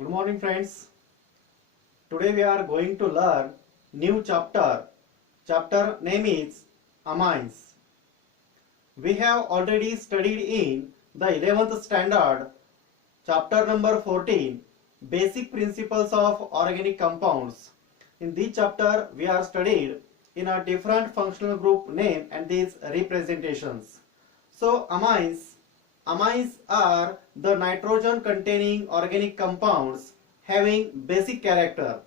Good morning, friends. Today we are going to learn new chapter. Chapter name is amines. We have already studied in the 11th standard chapter number 14 basic principles of organic compounds. In this chapter we are studied in a different functional group name and these representations. So amines are the nitrogen containing organic compounds having basic character.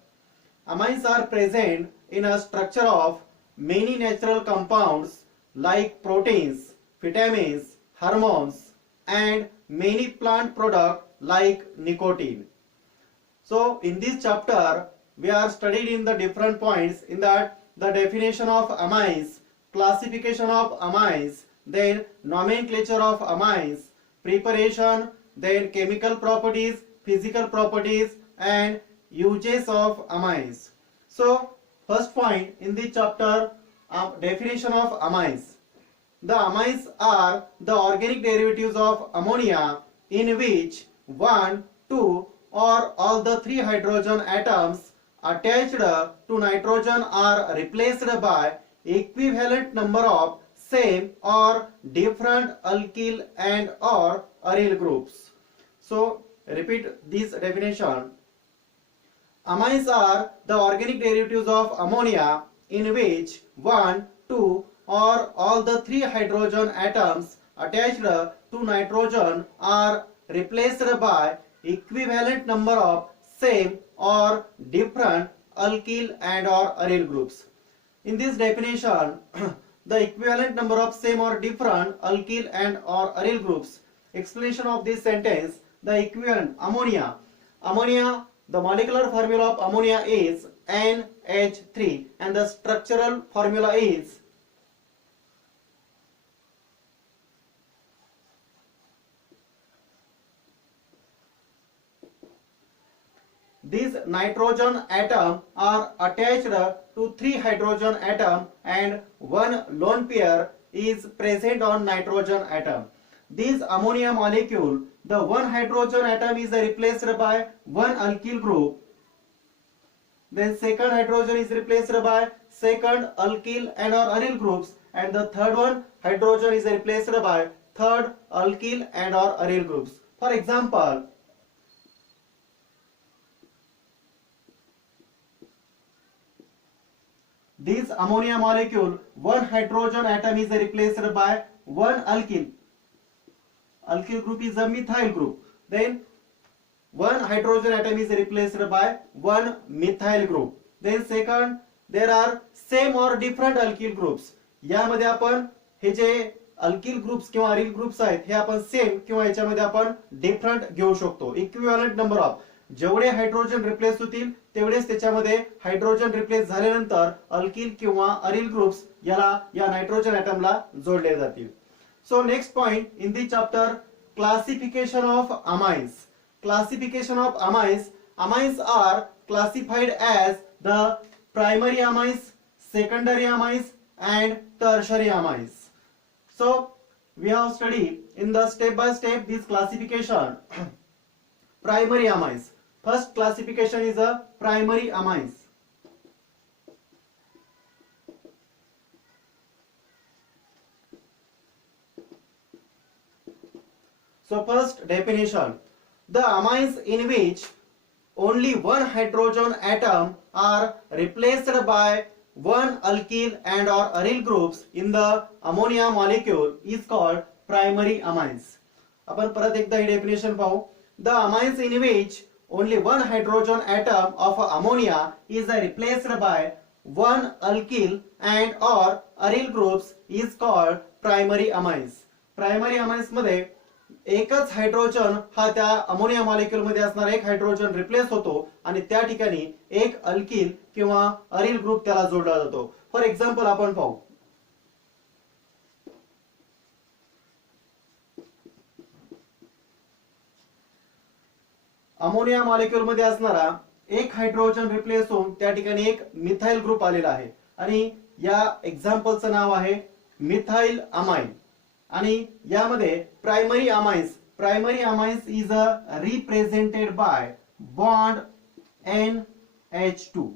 Amines are present in a structure of many natural compounds like proteins, vitamins, hormones, and many plant products like nicotine. So in this chapter we are studied in the different points in that the definition of amines, classification of amines, then nomenclature of amines, preparation, then chemical properties, physical properties, and uses of amines. So first point in this chapter, definition of amines. The amines are the organic derivatives of ammonia in which 1, 2 or all the 3 hydrogen atoms attached to nitrogen are replaced by equivalent number of same or different alkyl and or aryl groups. So repeat this definition. Amines are the organic derivatives of ammonia in which 1, 2 or all the 3 hydrogen atoms attached to nitrogen are replaced by equivalent number of same or different alkyl and or aryl groups. In this definition, the equivalent number of same or different alkyl and or aryl groups. Explanation of this sentence: the equivalent ammonia. The molecular formula of ammonia is NH3 and the structural formula is these nitrogen atom are attached to 3 hydrogen atom and one lone pair is present on nitrogen atom. This ammonia molecule, the one hydrogen atom is replaced by one alkyl group, then second hydrogen is replaced by second alkyl and or aryl groups, and the third one hydrogen is replaced by third alkyl and or aryl groups. For example, this ammonia molecule, one hydrogen atom is replaced by one alkyl. Alkyl group is a methyl group. Then one hydrogen atom is replaced by one methyl group. Then second, there are same or different alkyl groups. यामध्ये आपण हे जे alkyl groups किंवा aril groups आहेत हे आपण same किंवा याच्यामध्ये आपण different घेऊ शकतो. इक्विव्हॅलंट नंबर ऑफ जेवढे हायड्रोजन रिप्लेस होतील तेवढेच त्याच्यामध्ये हायड्रोजन रिप्लेस झाल्यानंतर अल्किल किंवा अरिल ग्रुप्स याला या नायट्रोजन ॲटमला जोडले जातील. So next point in the chapter, classification of amines. Classification of amines. Amines are classified as the primary amines, secondary amines and tertiary amines. So we have studied in the step by step this classification. Primary amines. First classification is a primary amines. So first definition, the amines in which only one hydrogen atom are replaced by one alkyl and or aryl groups in the ammonia molecule is called primary amines. आपण परत एकदा ही definition पाहू. The amines in which only one hydrogen atom of ammonia is replaced by one alkyl and or aryl groups is called primary amines. Primary amines मध्ये एकच hydrogen हा त्या ammonia molecule मध्ये असणारा एक हायड्रोजन रिप्लेस होतो आणि त्या ठिकाणी एक अल्किल किंवा अरिल ग्रुप त्याला जोडला जातो. फॉर एक्झाम्पल आपण पाहू. अमोनिया मॉलिक्यूल मध्ये असणारा एक हायड्रोजन रिप्लेस होऊन त्या ठिकाणी एक मिथाइल ग्रुप आलेला आहे आणि या एक्झाम्पलचं नाव आहे मिथाइल अमाइन. आणि यामध्ये primary amines is represented by bond NH2.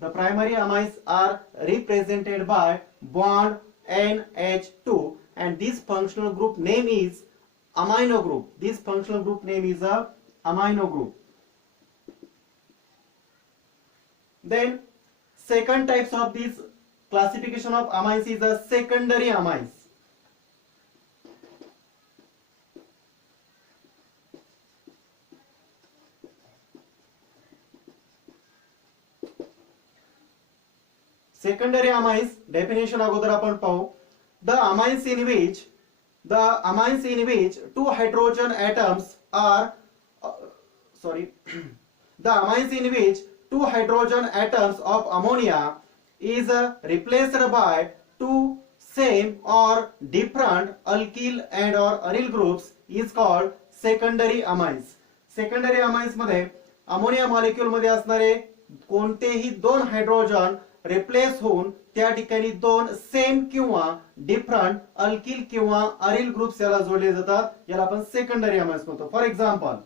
The primary amines are represented by bond NH2 and this functional group name is amino group. This functional group name is a amino group. Then second types of this classification of amines is the secondary amines. Secondary amines definition अगोदर आपण पाहू. The amines in which two hydrogen atoms are the amines in which two hydrogen atoms of ammonia is replaced by two same or different alkyl and or aryl groups is called secondary amines. Secondary amines मध्ये ammonia molecule मध्ये असणारे कोणतेही दोन hydrogen replace होऊन त्या ठिकाणी दोन same किंवा डिफरंट अल्किल किंवा अरिल ग्रुप्स याला जोडले जातात. याला आपण सेकंडरी अमाइन्स म्हणतो. फॉर एक्झाम्पल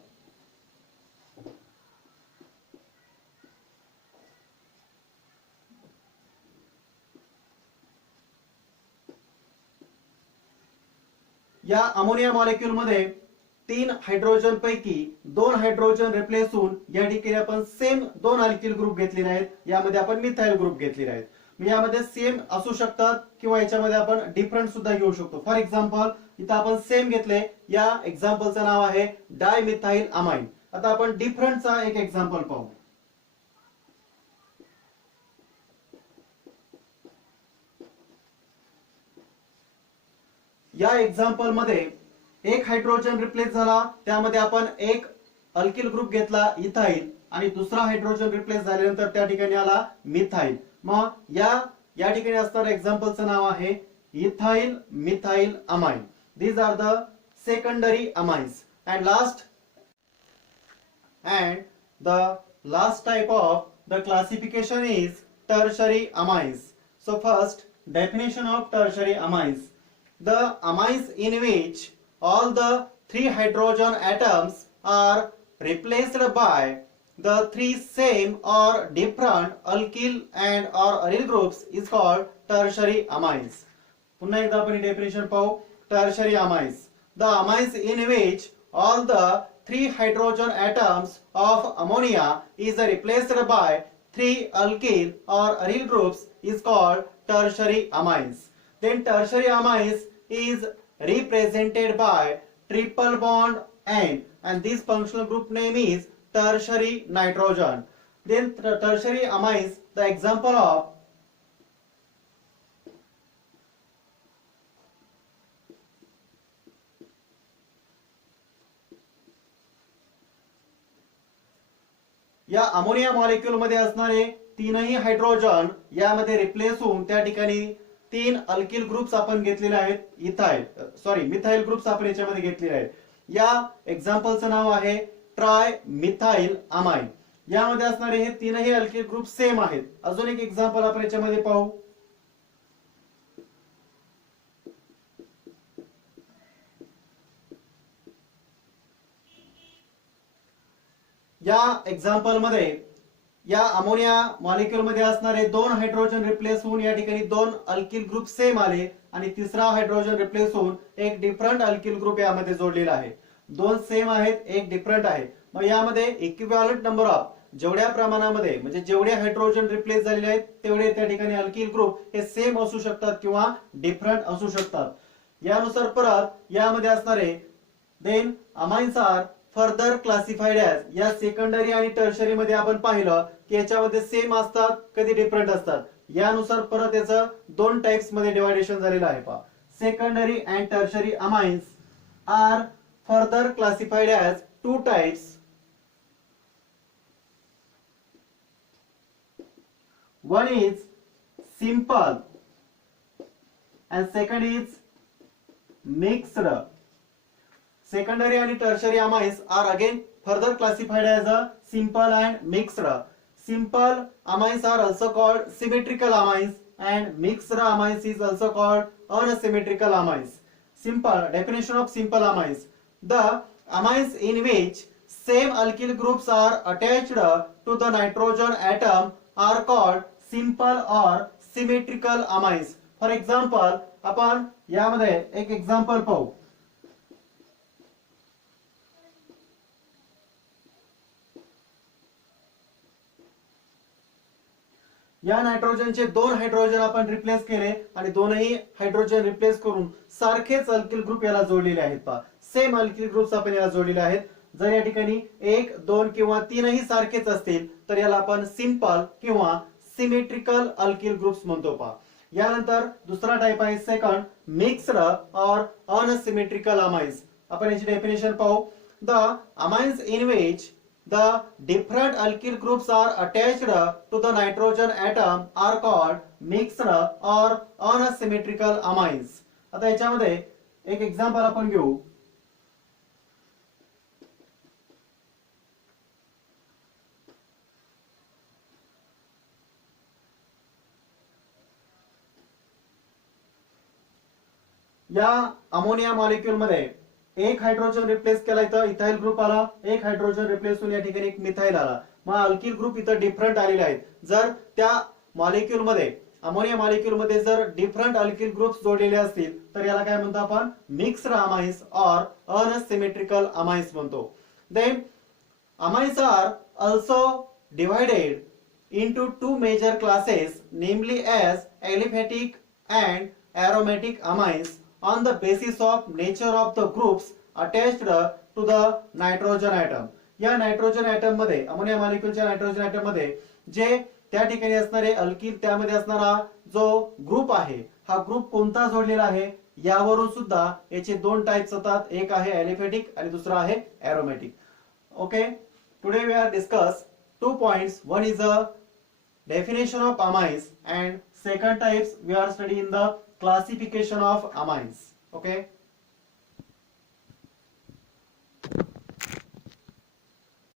या अमोनिया मॉलिक्यूल मध्ये तीन हायड्रोजन पैकी दोन हायड्रोजन रिप्लेस होऊन या ठिकाणी आपण सेम दोन अल्किल ग्रुप घेतलेले आहेत. यामध्ये आपण मिथाइल ग्रुप घेतलेले आहेत. यामध्ये सेम असू शकतात किंवा याच्यामध्ये आपण डिफरंट सुद्धा घेऊ शकतो. फॉर एक्झाम्पल इथं आपण सेम घेतले. या एक्झाम्पलचं नाव आहे डायमिथाइल अमाइन. आता आपण डिफरंटचा एक एक्झाम्पल पाहू. या एक्झाम्पल मध्ये एक हायड्रोजन रिप्लेस झाला. त्यामध्ये आपण एक अल्किल ग्रुप घेतला इथाइल आणि दुसरा हायड्रोजन रिप्लेस झाल्यानंतर त्या ठिकाणी आला मिथाइल. मग या ठिकाणी असणाऱ्या एक्झाम्पलचं नाव आहे ethyl methyl amine. These are the secondary amines. And the last type of the classification is tertiary amines. So first definition of tertiary amines. The amines in which all the three hydrogen atoms are replaced by the three same or different alkyl and or aryl groups is called tertiary amines. पुन्हा एकदा आपण definition पाहू. Tertiary amines. The amines in which all the three hydrogen atoms of ammonia is replaced by three alkyl or aryl groups is called tertiary amines. Then tertiary amines is represented by triple bond N and this functional group name is tertiary nitrogen. Then tertiary amines, the example of या ammonia molecule मध्ये असणारे तीनही hydrogen यामध्ये replace होऊन त्या ठिकाणी तीन alkyl groups आपण घेतलेले आहेत. मिथाइल ग्रुप्स आपण याच्यामध्ये घेतलेले आहेत. या एक्झाम्पलचं नाव आहे ट्राय मिथाइल अमाइन. यामध्ये असणारे हे तीनही अल्किल ग्रुप सेम आहेत. अजून एक एक्झाम्पल आपण याच्यामध्ये पाहू. या एक्झाम्पल मध्ये या अमोनिया मॉलिक्यूल मध्ये असणारे दोन हायड्रोजन रिप्लेस होऊन या ठिकाणी दोन अल्किल ग्रुप सेम आले आणि तिसरा हायड्रोजन रिप्लेस होऊन एक डिफरंट अल्किल ग्रुप यामध्ये जोडलेला आहे. दोन सेम आहेत, एक डिफरंट आहे. मग यामध्ये इक्विव्हॅलंट नंबर ऑफ जेवढ्या प्रमाणामध्ये म्हणजे जेवढे हायड्रोजन रिप्लेस झालेले आहेत तेवढे त्या ठिकाणी अल्किल ग्रुप हे सेम असू शकतात किंवा डिफरंट असू शकतात. यानुसार परत यामध्ये असणारे then amines are further classified as. या सेकंडरी आणि टर्शरी मध्ये आपण पाहिलं की याच्यामध्ये सेम असतात कधी डिफरंट असतात. यानुसार परत याचं दोन टाइप्स मध्ये डिवायडेशन झालेलं आहे. पहा secondary and tertiary amines are further classified as two types. One is simple and second is mixed. Secondary and tertiary amines are again further classified as a simple and mixed. Simple amines are also called symmetrical amines and mixed amines is also called unsymmetrical amines. Simple definition of simple amines: the amines in which same alkyl groups are attached to the nitrogen atom are called simple or symmetrical amines. For example, आपण यामध्ये एक example पाहू. या नायट्रोजनचे दोन hydrogen आपण replace केले आणि दोनही हायड्रोजन रिप्लेस करून सारखेच अल्किल ग्रुप याला जोडलेले आहेत. पहा, सेम अल्किल ग्रुप्स आपण याला जोडलेले आहेत. जर या ठिकाणी एक दोन किंवा तीनही सारखेच असतील तर याला आपण सिंपल किंवा सिमेट्रिकल अल्किल ग्रुप्स म्हणतो. पहा, यानंतर दुसरा टाइप आहे सेकंड, मिक्स्ड और अनसिमेट्रिकल अमाइन्स. आपण याची डेफिनेशन पाहू. The amines in which the different alkyl groups are attached to the nitrogen atom are called mixed or unsymmetrical amines. आता याच्यामध्ये एक एक्झाम्पल आपण घेऊ. या अमोनिया मॉलिक्यूल मध्ये एक हायड्रोजन रिप्लेस केला, इथं इथाइल ग्रुप आला, एक हायड्रोजन रिप्लेस होऊन या ठिकाणी एक मिथाइल आला. मग अल्किल ग्रुप इथं डिफरंट आलेले आहेत. जर त्या मॉलिक्यूल मध्ये अमोनिया मॉलिक्यूल मध्ये जर डिफरंट अल्किल ग्रुप्स जोडलेले असतील तर याला काय म्हणतो आपण, मिक्स्ड अमाइन्स और अनसिमेट्रिकल अमाइन्स म्हणतो. Then amines are also divided into two major classes, namely as aliphatic and aromatic amines on the basis of nature of the groups attached to the nitrogen atom. या nitrogen atom मध्ये, ammonia मॉलिक्यूलच्या nitrogen atom मध्ये जे त्या ठिकाणी असणारे alkyl, त्यामध्ये असणारा जो group आहे, हा ग्रुप कोणता जोडलेला आहे यावरून सुद्धा याचे दोन टाइप्स होतात. एक आहे ॲलिफॅटिक आणि दुसरा आहे aromatic. Okay, today we are discuss two points. One is a definition of amines and second types we are studying the classification of amines. Okay.